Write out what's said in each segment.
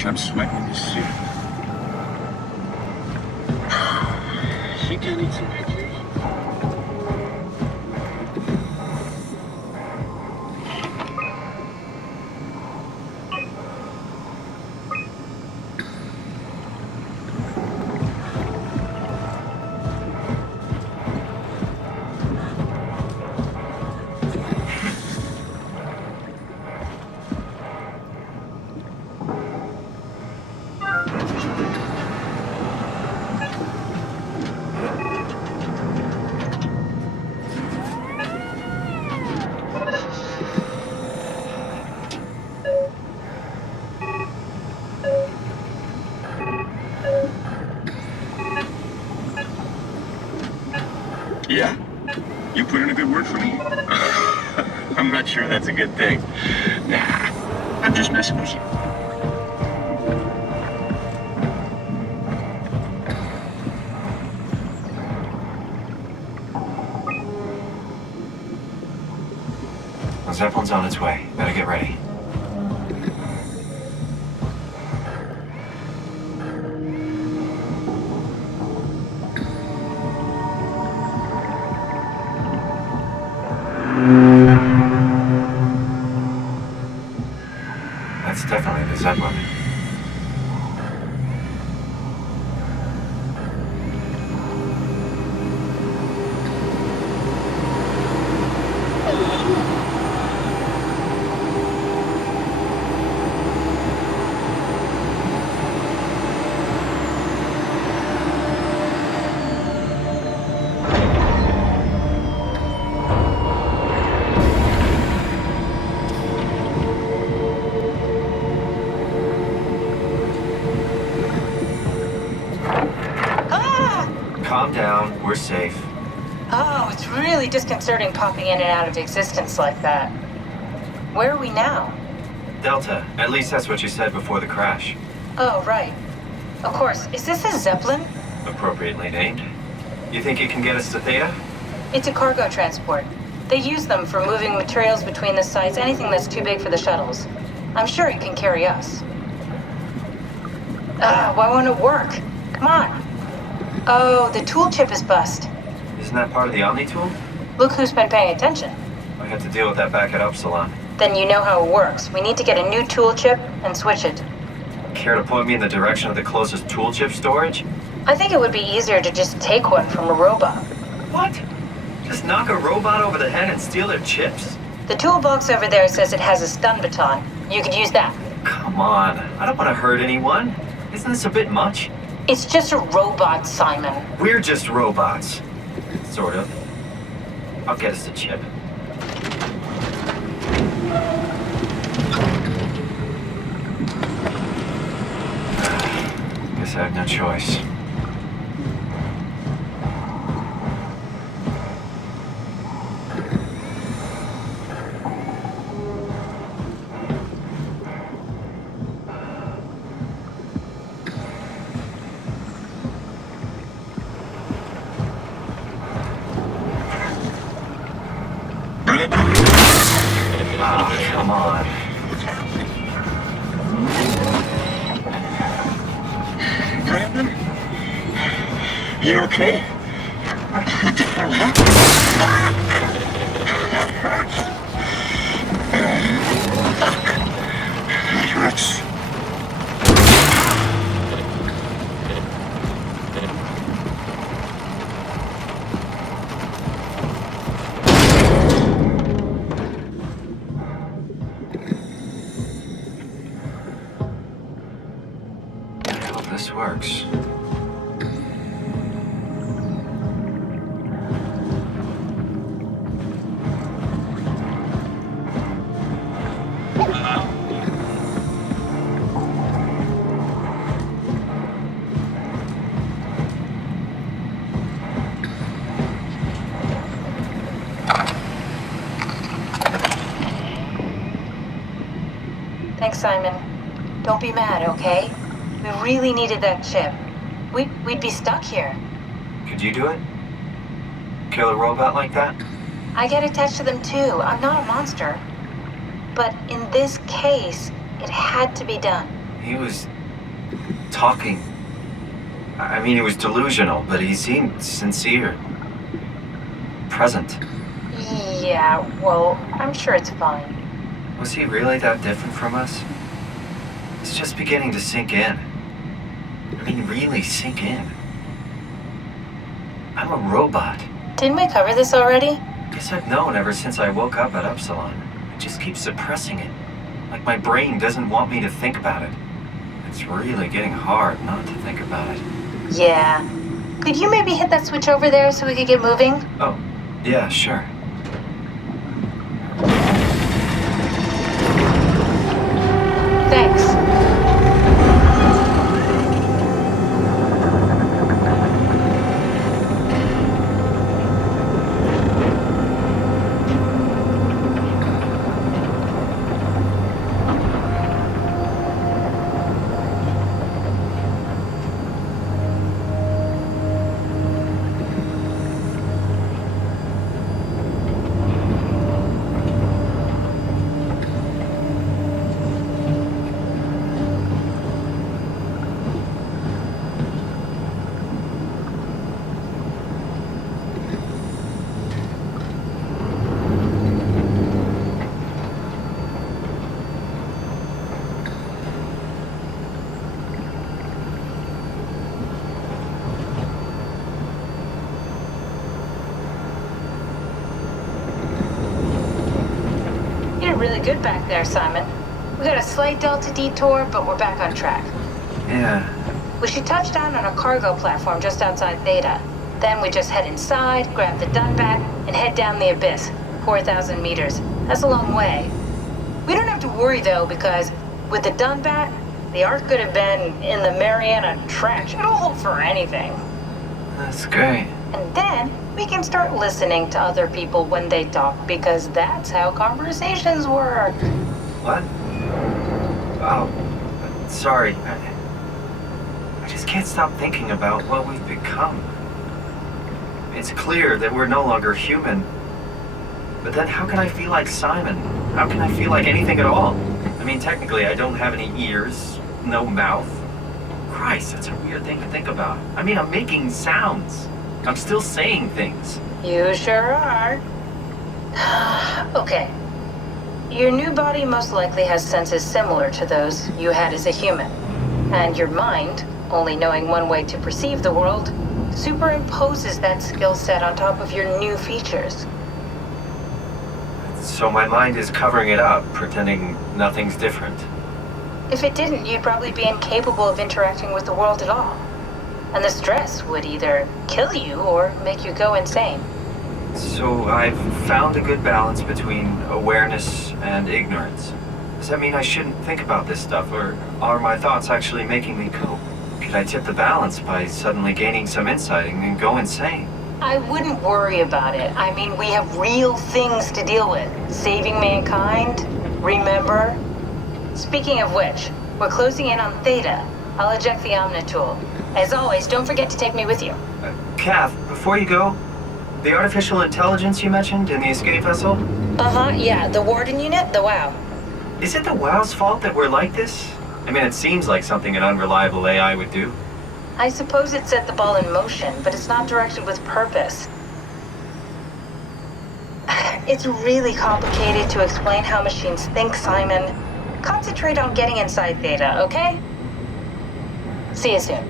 Gosh, I'm sweating in this suit. You can eat some pictures. Yeah? You put in a good word for me? I'm not sure that's a good thing. Nah, I'm just messing with you. The Zeppelin's on its way. Better get ready. That's definitely the Zeppelin. Calm down, we're safe. Oh, it's really disconcerting popping in and out of existence like that. Where are we now? Delta, at least that's what you said before the crash. Oh, right. Of course, is this a Zeppelin? Appropriately named. You think it can get us to Theta? It's a cargo transport. They use them for moving materials between the sites, anything that's too big for the shuttles. I'm sure it can carry us. Why won't it work? Come on. Oh, the tool chip is bust. Isn't that part of the Omni tool? Look who's been paying attention. I had to deal with that back at Upsilon. Then you know how it works. We need to get a new tool chip and switch it. Care to point me in the direction of the closest tool chip storage? I think it would be easier to just take one from a robot. What? Just knock a robot over the head and steal their chips? The toolbox over there says it has a stun baton. You could use that. Come on, I don't want to hurt anyone. Isn't this a bit much? It's just a robot, Simon. We're just robots. Sort of. I'll get us the chip. Guess I have no choice. Ah, come on. Brandon? You okay? What the hell happened? It hurts. I hope this works. Thanks, Simon. Don't be mad, okay? We really needed that chip. We'd be stuck here. Could you do it? Kill a robot like that? I get attached to them too. I'm not a monster. But in this case, it had to be done. He was talking. I mean, he was delusional, but he seemed sincere. Present. Yeah, well, I'm sure it's fine. Was he really that different from us? It's just beginning to sink in. I mean, really sink in. I'm a robot. Didn't we cover this already? Guess I've known ever since I woke up at Upsilon. I just keep suppressing it. Like my brain doesn't want me to think about it. It's really getting hard not to think about it. Yeah. Could you maybe hit that switch over there so we could get moving? Oh, yeah, sure. Thanks. Really good back there, Simon. We got a slight delta detour, but we're back on track. Yeah. We should touch down on a cargo platform just outside Theta. Then we just head inside, grab the Dunbat, and head down the abyss. 4,000 meters. That's a long way. We don't have to worry, though, because with the Dunbat, the Ark could have been in the Mariana Trench. It'll hold for anything. That's great. And then we can start listening to other people when they talk, because that's how conversations work. What? Oh, sorry. I just can't stop thinking about what we've become. It's clear that we're no longer human. But then how can I feel like Simon? How can I feel like anything at all? I mean, technically, I don't have any ears, no mouth. Christ, that's a weird thing to think about. I mean, I'm making sounds. I'm still saying things. You sure are. Okay. Your new body most likely has senses similar to those you had as a human. And your mind, only knowing one way to perceive the world, superimposes that skill set on top of your new features. So my mind is covering it up, pretending nothing's different. If it didn't, you'd probably be incapable of interacting with the world at all. And the stress would either kill you or make you go insane. So I've found a good balance between awareness and ignorance. Does that mean I shouldn't think about this stuff, or are my thoughts actually making me cope? Could I tip the balance by suddenly gaining some insight and go insane? I wouldn't worry about it. I mean, we have real things to deal with. Saving mankind, remember? Speaking of which, we're closing in on Theta. I'll eject the Omnitool. As always, don't forget to take me with you. Kath, before you go, the artificial intelligence you mentioned in the escape vessel? Yeah, the Warden unit, the WOW. Is it the WOW's fault that we're like this? I mean, it seems like something an unreliable AI would do. I suppose it set the ball in motion, but it's not directed with purpose. It's really complicated to explain how machines think, Simon. Concentrate on getting inside Theta, okay? See you soon.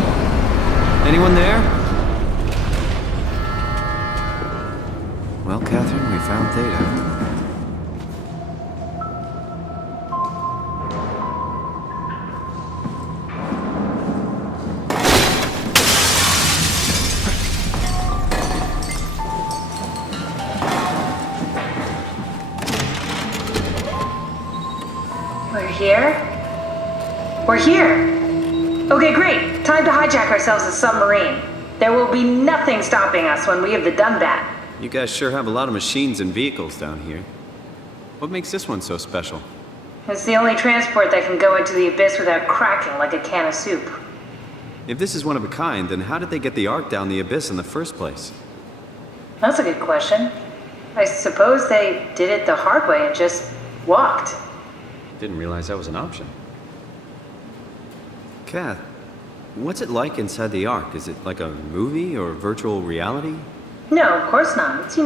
Hello? Anyone there? Well, Catherine, we found Theta. We're here? We're here! Okay, great. Time to hijack ourselves a submarine. There will be nothing stopping us when we have the Dunbat. You guys sure have a lot of machines and vehicles down here. What makes this one so special? It's the only transport that can go into the abyss without cracking like a can of soup. If this is one of a kind, then how did they get the Ark down the abyss in the first place? That's a good question. I suppose they did it the hard way and just walked. Didn't realize that was an option. Kath, what's it like inside the Ark? Is it like a movie or virtual reality? No, of course not. It's,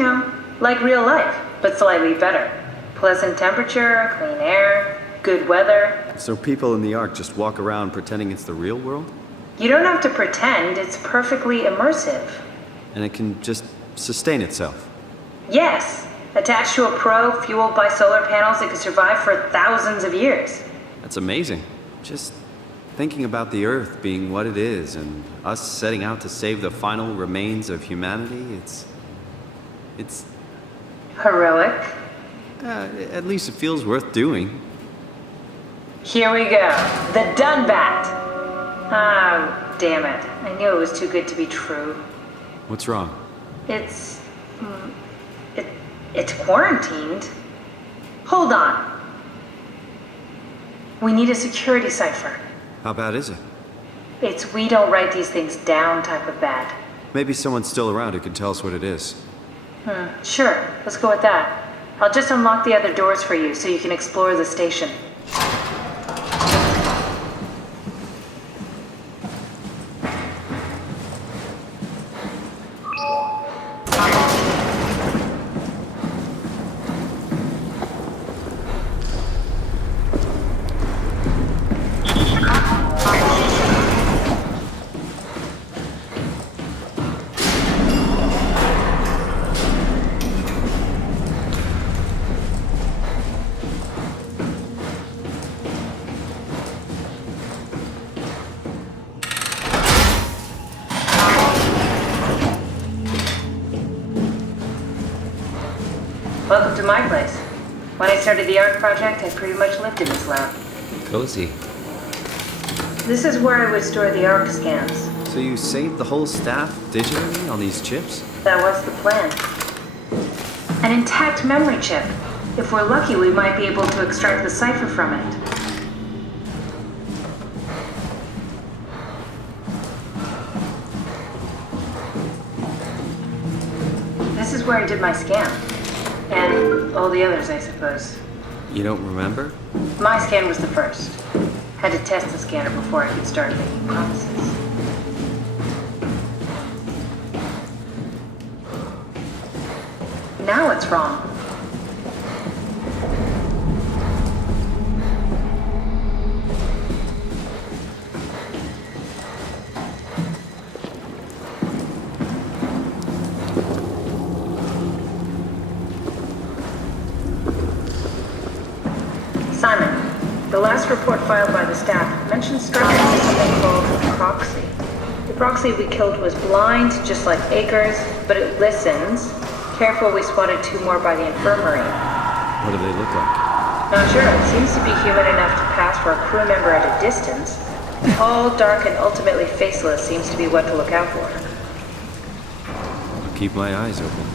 like real life, but slightly better. Pleasant temperature, clean air, good weather. So people in the Ark just walk around pretending it's the real world? You don't have to pretend, it's perfectly immersive. And it can just sustain itself? Yes. Attached to a probe fueled by solar panels, it could survive for thousands of years. That's amazing. Just thinking about the Earth being what it is and us setting out to save the final remains of humanity, it's... Heroic. At least it feels worth doing. Here we go. The Dunbat. Oh, damn it. I knew it was too good to be true. What's wrong? It's quarantined. Hold on. We need a security cipher. How bad is it? It's we don't write these things down type of bad. Maybe someone's still around who can tell us what it is. Sure, let's go with that. I'll just unlock the other doors for you so you can explore the station. Welcome to my place. When I started the art project, I pretty much lived in this lab. Cozy. This is where I would store the ARC scans. So you saved the whole staff digitally on these chips? That was the plan. An intact memory chip. If we're lucky, we might be able to extract the cipher from it. This is where I did my scan. And all the others, I suppose. You don't remember? My scan was the first. Had to test the scanner before I could start making promises. Now it's wrong. Simon, the last report filed by the staff mentioned struggling with something called a proxy. The proxy we killed was blind, just like Akers, but it listens. Careful, we spotted 2 more by the infirmary. What do they look like? Not sure. It seems to be human enough to pass for a crew member at a distance. Tall, dark, and ultimately faceless seems to be what to look out for. I'll keep my eyes open.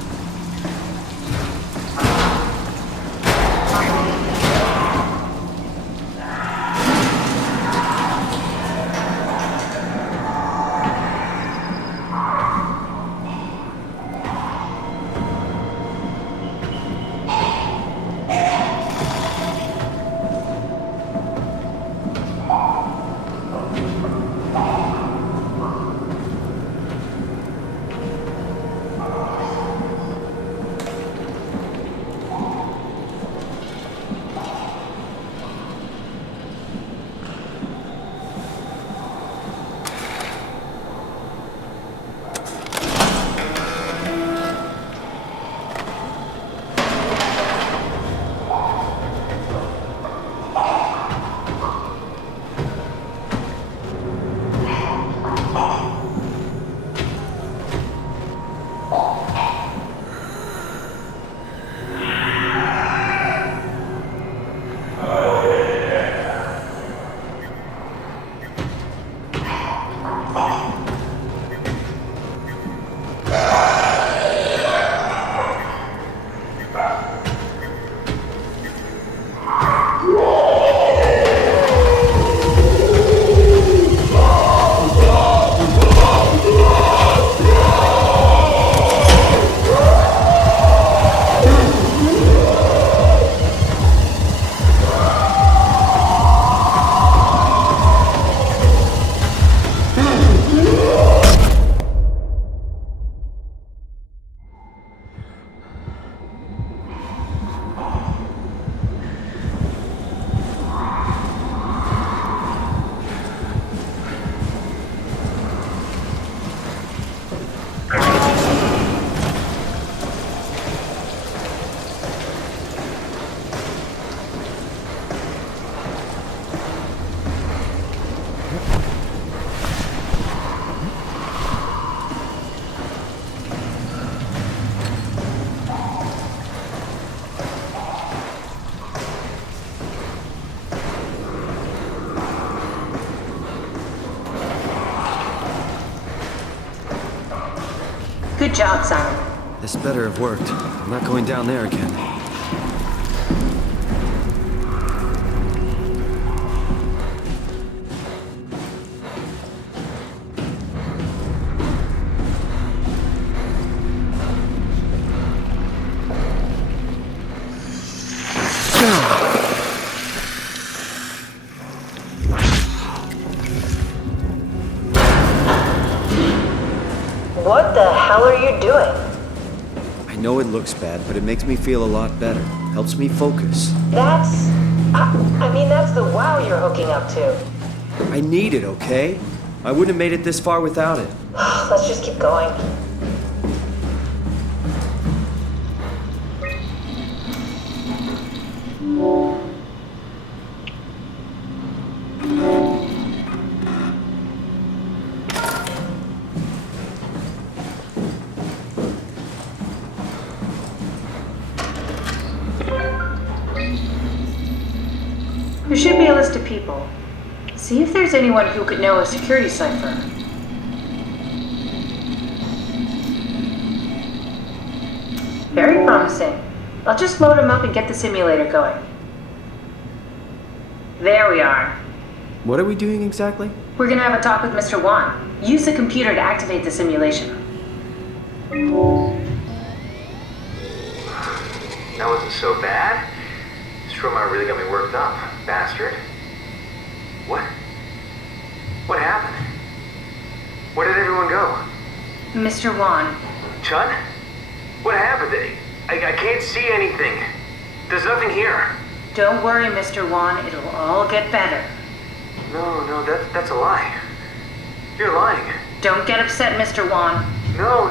Good job, Simon. This better have worked. I'm not going down there again. What the hell are you doing? I know it looks bad, but it makes me feel a lot better. Helps me focus. That's the wow you're hooking up to. I need it, okay? I wouldn't have made it this far without it. Let's just keep going. There should be a list of people. See if there's anyone who could know a security cipher. Very promising. I'll just load him up and get the simulator going. There we are. What are we doing exactly? We're gonna have a talk with Mr. Wan. Use the computer to activate the simulation. That wasn't so bad. This robot really got me worked up, bastard. What happened? Where did everyone go? Mr. Wan, Chun? What happened? I can't see anything. There's nothing here. don't worry, Mr. Wan. It'll all get better. No, that's a lie. You're lying. Don't get upset, Mr. Wan. No.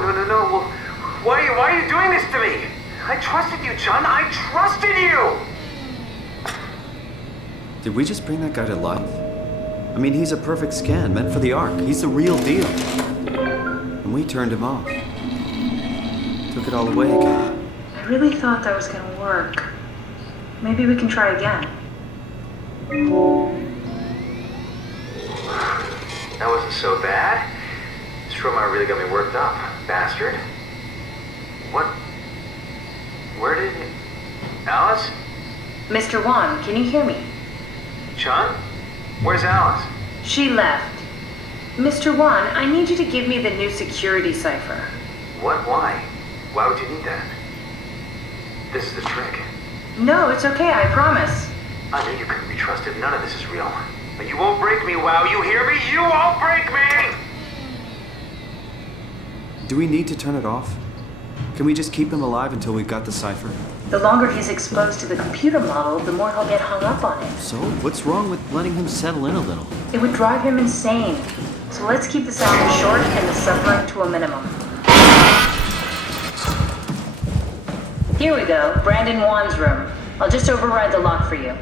Well, why are you doing this to me? I trusted you, Chun. I trusted you! Did we just bring that guy to life? I mean, he's a perfect scan, meant for the Ark. He's the real deal. And we turned him off. Took it all away again. I really thought that was gonna work. Maybe we can try again. That wasn't so bad. This robot really got me worked up, bastard. Where did... Alice? Mr. Wan, can you hear me? Chun? Where's Alice? She left. Mr. Wan, I need you to give me the new security cipher. What? Why? Why would you need that? This is the trick. No, it's okay, I promise. I knew you couldn't be trusted. None of this is real. But you won't break me, WoW. You hear me? You won't break me! Do we need to turn it off? Can we just keep him alive until we've got the cipher? The longer he's exposed to the computer model, the more he'll get hung up on it. So, what's wrong with letting him settle in a little? It would drive him insane. So let's keep the sound short and the suffering to a minimum. Here we go, Brandon Wan's room. I'll just override the lock for you.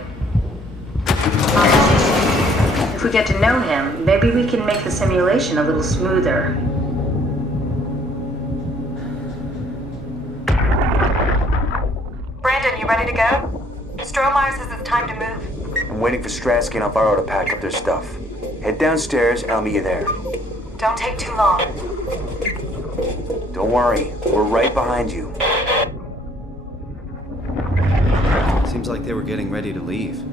If we get to know him, maybe we can make the simulation a little smoother. Brandon, you ready to go? Strohmeyer says it's time to move. I'm waiting for Stratsky and Alvaro to pack up their stuff. Head downstairs and I'll meet you there. Don't take too long. Don't worry, we're right behind you. Seems like they were getting ready to leave.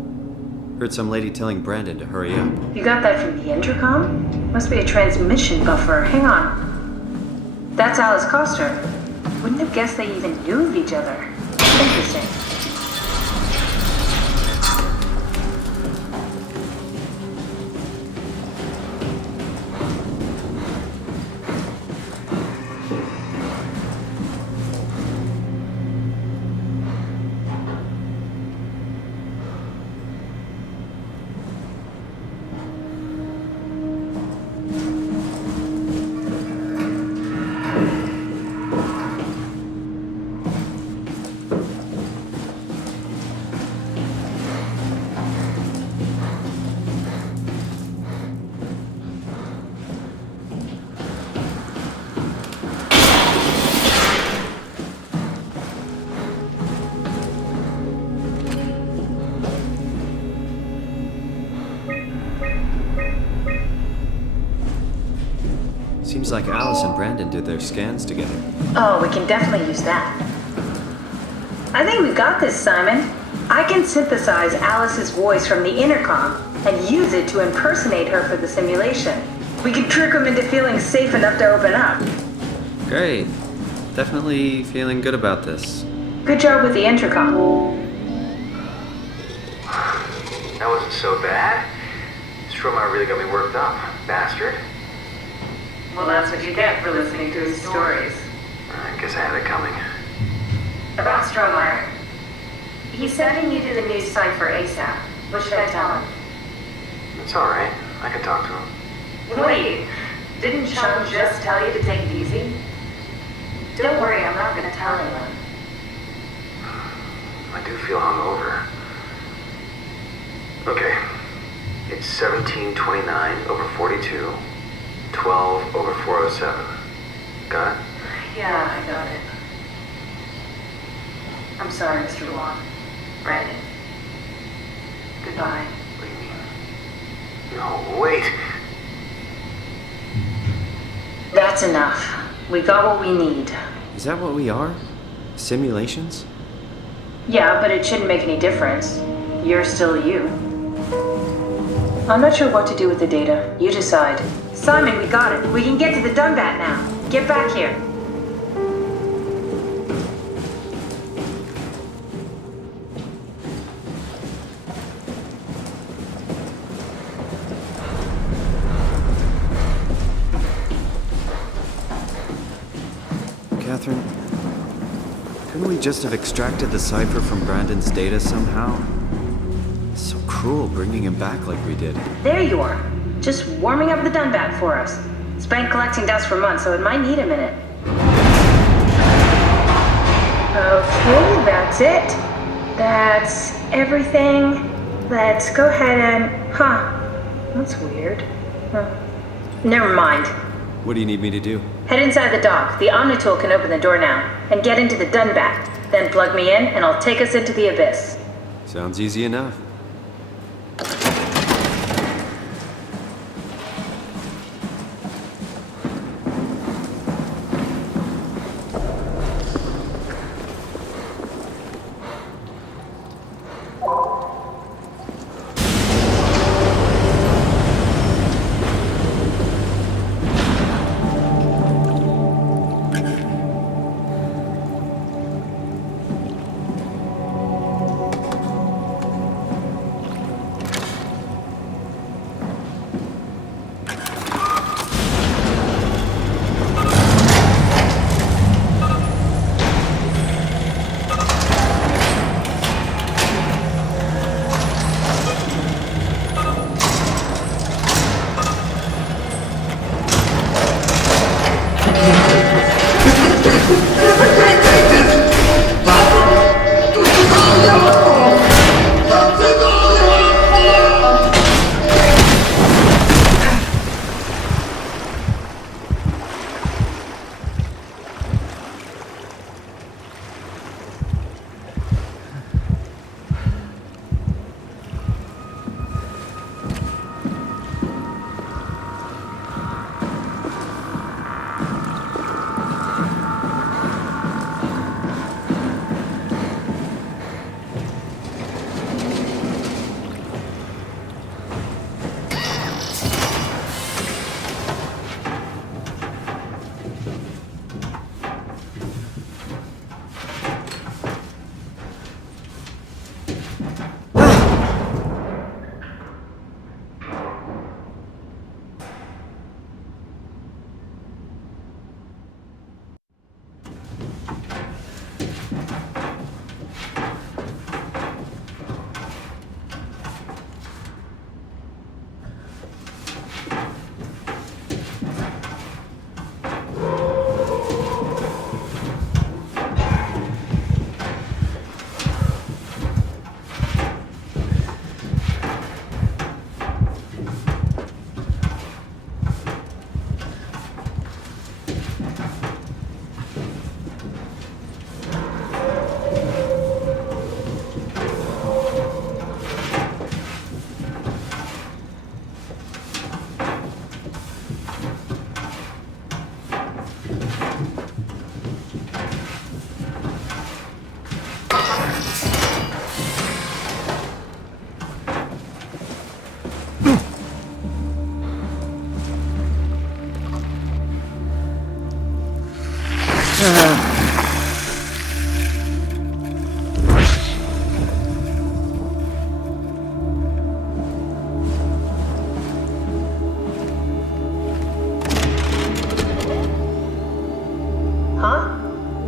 Heard some lady telling Brandon to hurry up. You got that from the intercom? Must be a transmission buffer. Hang on. That's Alice Coster. Wouldn't have guessed they even knew of each other. Interesting. Seems like Alice and Brandon did their scans together. Oh, we can definitely use that. I think we got this, Simon. I can synthesize Alice's voice from the intercom and use it to impersonate her for the simulation. We can trick them into feeling safe enough to open up. Great. Definitely feeling good about this. Good job with the intercom. That wasn't so bad. Stromeyer really got me worked up, bastard. Well, that's what you get for listening to his stories. I guess I had it coming. About Stromeyer. He said he needed a new cipher ASAP. What should I tell him? It's alright. I can talk to him. Wait, didn't Sean just tell you to take it easy? Don't worry, I'm not gonna tell anyone. I do feel hungover. Okay. It's 1729 over 42, 12 over 407. Got it? Yeah, I got it. I'm sorry, Mr. Long. Brandon. Goodbye. What do you mean? No, wait. That's enough. We got what we need. Is that what we are? Simulations? Yeah, but it shouldn't make any difference. You're still you. I'm not sure what to do with the data. You decide. Simon, we got it. We can get to the Dunbat now. Get back here. Catherine, couldn't we just have extracted the cipher from Brandon's data somehow? It's so cruel bringing him back like we did. There you are. Just warming up the Dunbat for us. It's been collecting dust for months, so it might need a minute. Okay, that's it. That's everything. Let's go ahead and... Huh. That's weird. Huh. Never mind. What do you need me to do? Head inside the dock. The Omnitool can open the door now. And get into the Dunbat. Then plug me in, and I'll take us into the abyss. Sounds easy enough.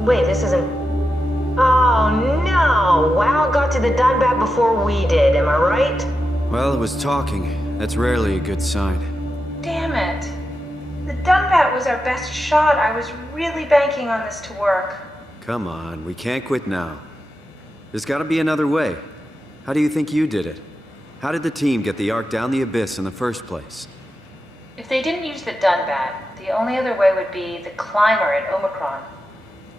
Wait, this isn't... Oh no! WoW got to the Dunbat before we did, am I right? Well, it was talking. That's rarely a good sign. Damn it. The Dunbat was our best shot. I was really banking on this to work. Come on, we can't quit now. There's gotta be another way. How do you think you did it? How did the team get the Ark down the abyss in the first place? If they didn't use the Dunbat, the only other way would be the climber at Omicron.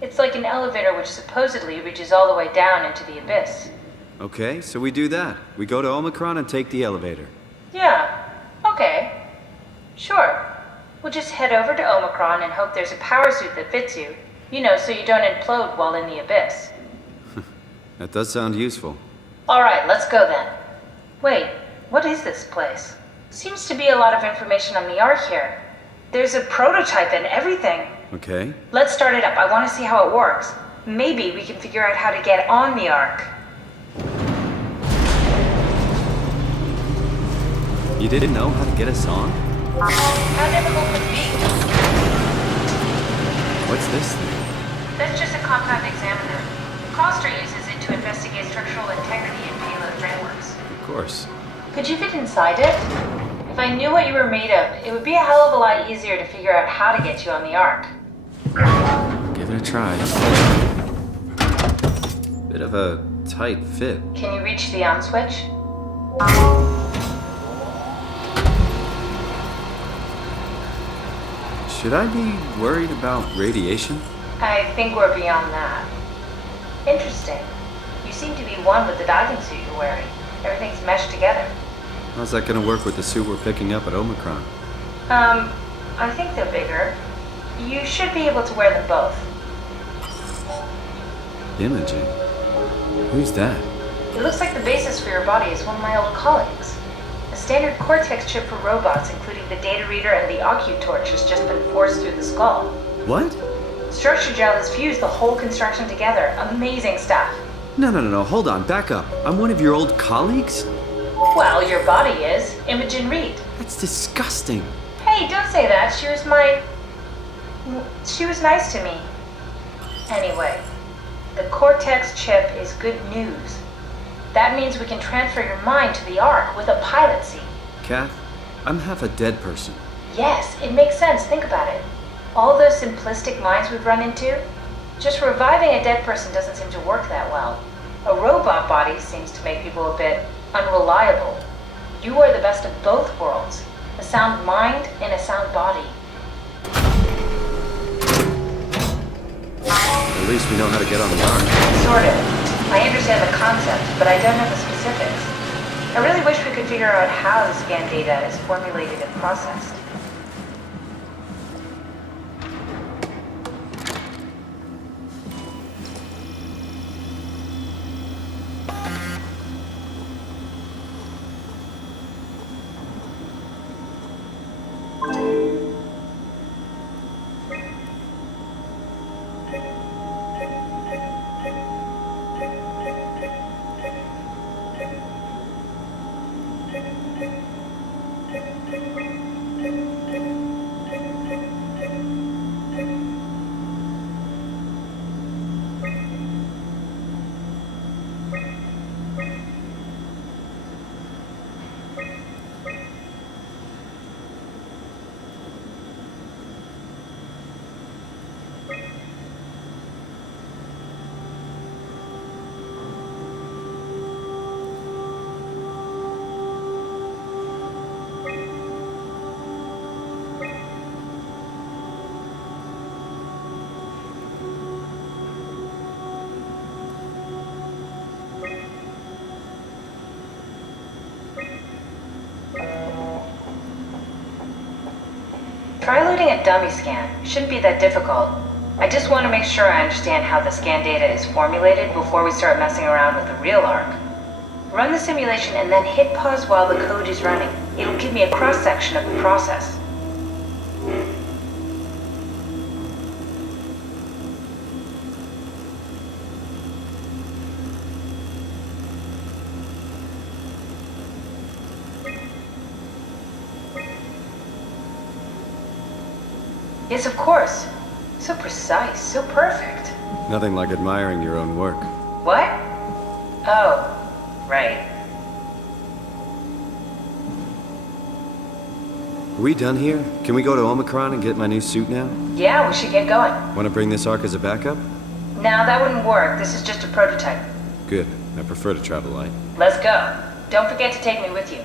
It's like an elevator which supposedly reaches all the way down into the abyss. Okay, so we do that. We go to Omicron and take the elevator. Yeah, okay. Sure. We'll just head over to Omicron and hope there's a power suit that fits you. You know, so you don't implode while in the abyss. That does sound useful. Alright, let's go then. Wait, what is this place? Seems to be a lot of information on the Ark here. There's a prototype and everything. Okay. Let's start it up. I want to see how it works. Maybe we can figure out how to get on the Ark. You didn't know how to get us on? How difficult could it be? What's this thing? That's just a compact examiner. Coster uses it to investigate structural integrity in payload frameworks. Of course. Could you fit inside it? If I knew what you were made of, it would be a hell of a lot easier to figure out how to get you on the Ark. Give it a try. Bit of a tight fit. Can you reach the on switch? Should I be worried about radiation? I think we're beyond that. Interesting. You seem to be one with the diving suit you're wearing. Everything's meshed together. How's that gonna work with the suit we're picking up at Omicron? I think they're bigger. You should be able to wear them both. Imaging? Who's that? It looks like the basis for your body is one of my old colleagues. A standard Cortex chip for robots, including the data reader and the OcuTorch, has just been forced through the skull. What? Structure gel has fused the whole construction together. Amazing stuff. No, hold on, back up. I'm one of your old colleagues? Well, your body is. Imogen Reed. That's disgusting. Hey, don't say that. She was nice to me. Anyway, the Cortex chip is good news. That means we can transfer your mind to the Ark with a pilot seat. Kath, I'm half a dead person. Yes, it makes sense. Think about it. All those simplistic minds we've run into, just reviving a dead person doesn't seem to work that well. A robot body seems to make people a bit unreliable. You are the best of both worlds. A sound mind and a sound body. At least we know how to get on the Ark. Sort of. I understand the concept, but I don't know the specifics. I really wish we could figure out how the scan data is formulated and processed. Try loading a dummy scan. It shouldn't be that difficult. I just want to make sure I understand how the scan data is formulated before we start messing around with the real Ark. Run the simulation and then hit pause while the code is running. It'll give me a cross-section of the process. Yes, of course. So precise, so perfect. Nothing like admiring your own work. What? Oh, right. Are we done here? Can we go to Omicron and get my new suit now? Yeah, we should get going. Want to bring this arc as a backup? No, that wouldn't work. This is just a prototype. Good. I prefer to travel light. Let's go. Don't forget to take me with you.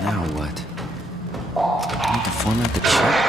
Now what? I need to format the chip?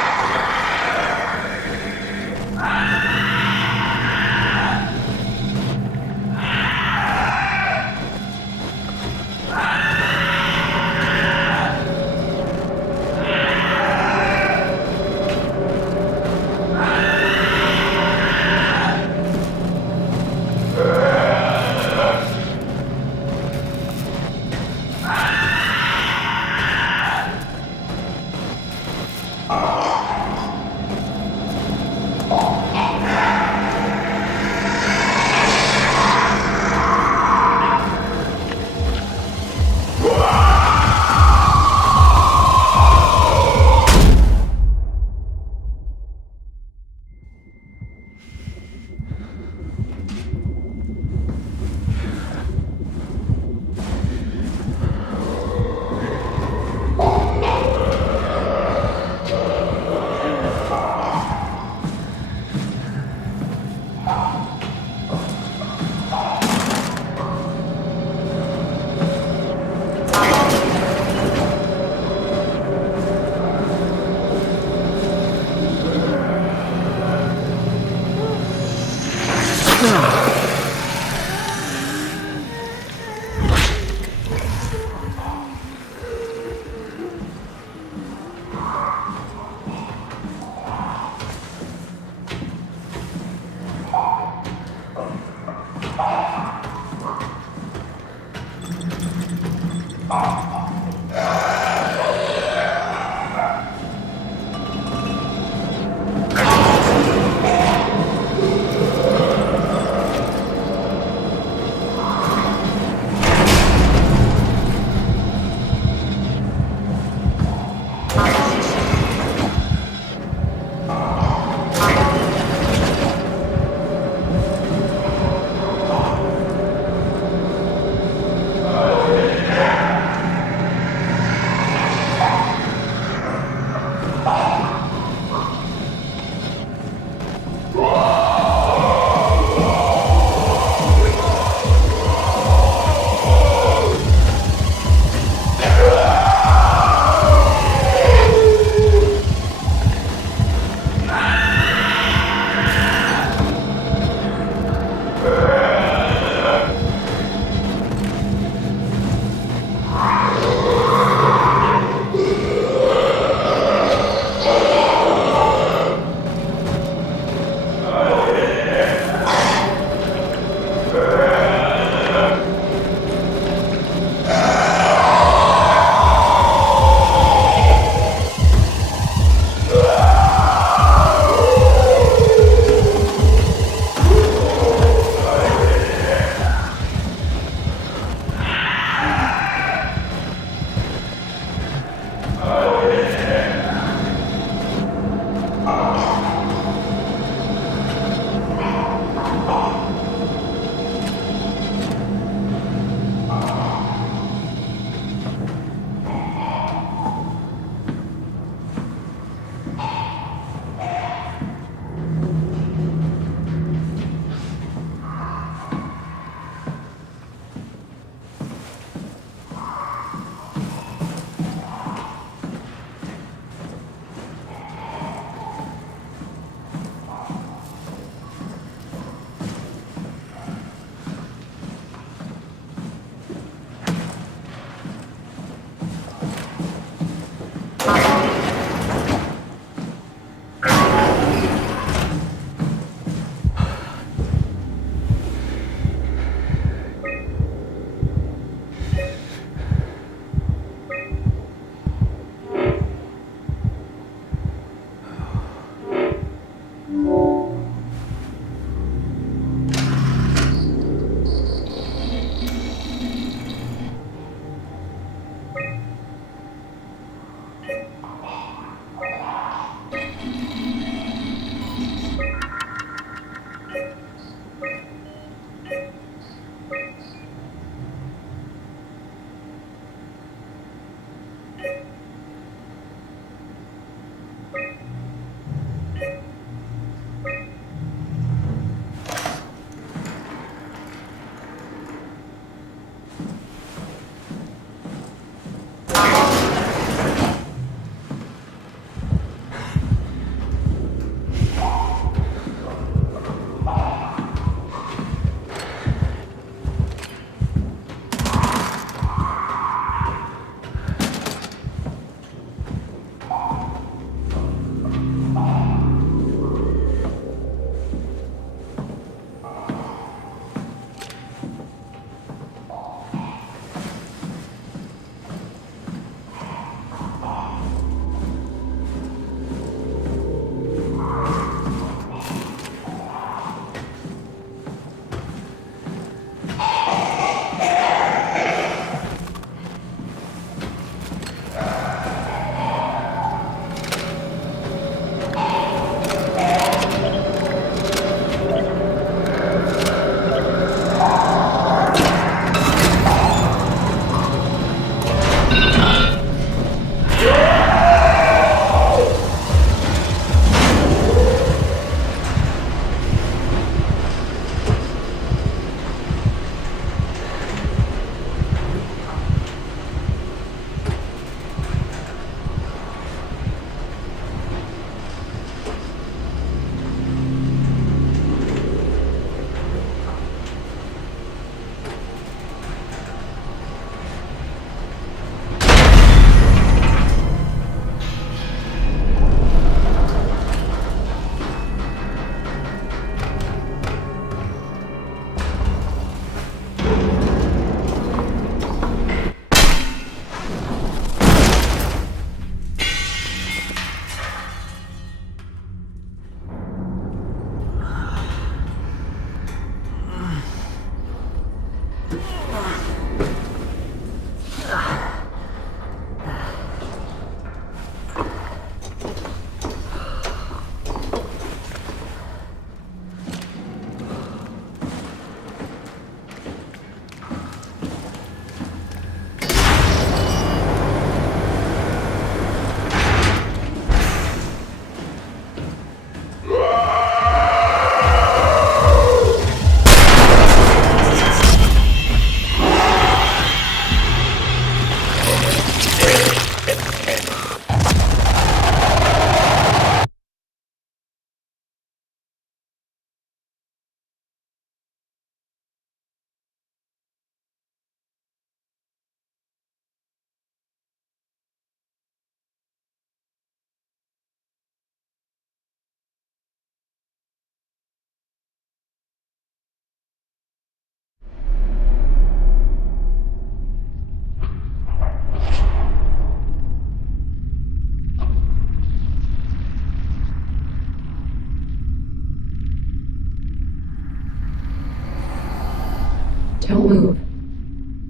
Don't move.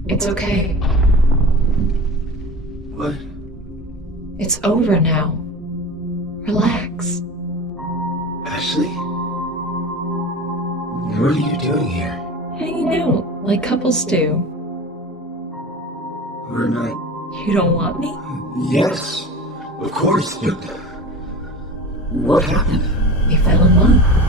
It's okay. What? It's over now. Relax. Ashley? What are you doing here? Hanging out like couples do. We're not... You don't want me? Yes, of course, but... What happened? We fell in love.